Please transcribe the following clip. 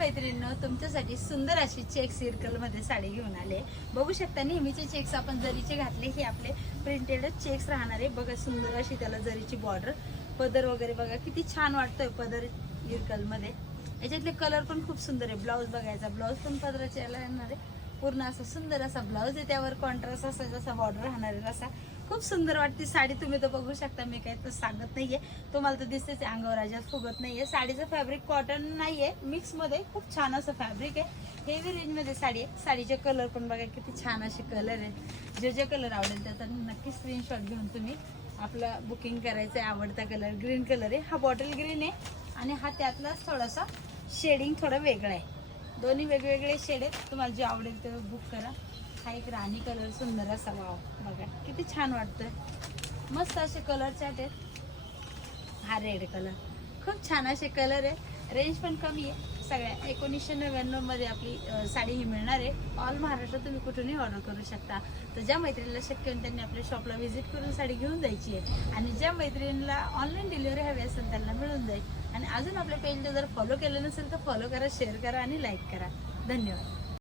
मैत्रिणींनो, तुमच्यासाठी सुंदर अशी चेक सर्कल मध्ये साडी घेऊन आले। बघू शकता नेहमीचे चेक्स आपण जरीचे घातले, हे आपले प्रिंटेड चेक्स राहणार आहे। बघा सुंदर अशी त्याला जरीची बॉर्डर, पदर वगैरे बघा किती छान वाटतोय पदर सर्कल मध्ये। याच्यातले कलर पण खूप सुंदर आहे। ब्लाउज बघायचा, ब्लाउज पण पदराच्या याला येणार आहे। पूर्ण असा सुंदर असा ब्लाउज आहे, त्यावर कॉन्ट्रास्ट असा जसा बॉर्डर राहणार आहे असा खूप सुंदर वाटते साडी। तुम्ही तर बघू शकता, मी काही तर सांगत नाहीये, तुम्हाला तर दिसतेच अंगावर अजिबात फुगत नाहीये। साडीचं फॅब्रिक कॉटन नाहीये, मिक्स मध्ये खूप छान असं फॅब्रिक आहे। हेवी रेंज मध्ये साडी आहे। साडीचे कलर पण बघा किती छान असे कलर आहे। जे कलर आवडेल त्याचा नक्की स्क्रीनशॉट घेऊन तुम्ही आपला बुकिंग करायचं आहे। आवडता कलर ग्रीन कलर आहे, हा बॉटल ग्रीन आहे आणि हा त्यातला थोडासा शेडिंग थोडा वेगळा आहे। दोन्ही वेगवेगळे शेड आहेत, तुम्हाला जे आवडेल ते बुक करा। हा एक राणी कलर सुंदर असा, वाव बघा किती छान वाटतोय, मस्त असे कलर चार्ट आहेत। हा रेड कलर, खूप छान असे कलर आहे। रेंज पण कमी आहे, सगळ्या 1999 मध्ये आपली साडी ही मिळणार आहे। ऑल महाराष्ट्र तुम्ही कुठूनही ऑर्डर करू शकता। तर ज्या मैत्रिणीला शक्य होईल त्यांनी आपल्या शॉपला व्हिजिट करून साडी घेऊन जायची आहे, आणि ज्या मैत्रिणीला ऑनलाईन डिलिव्हरी हवी असेल त्यांना मिळून जाईल। आणि अजून आपल्या पेजला जर फॉलो केलं नसेल तर फॉलो करा, शेअर करा आणि लाईक करा। धन्यवाद।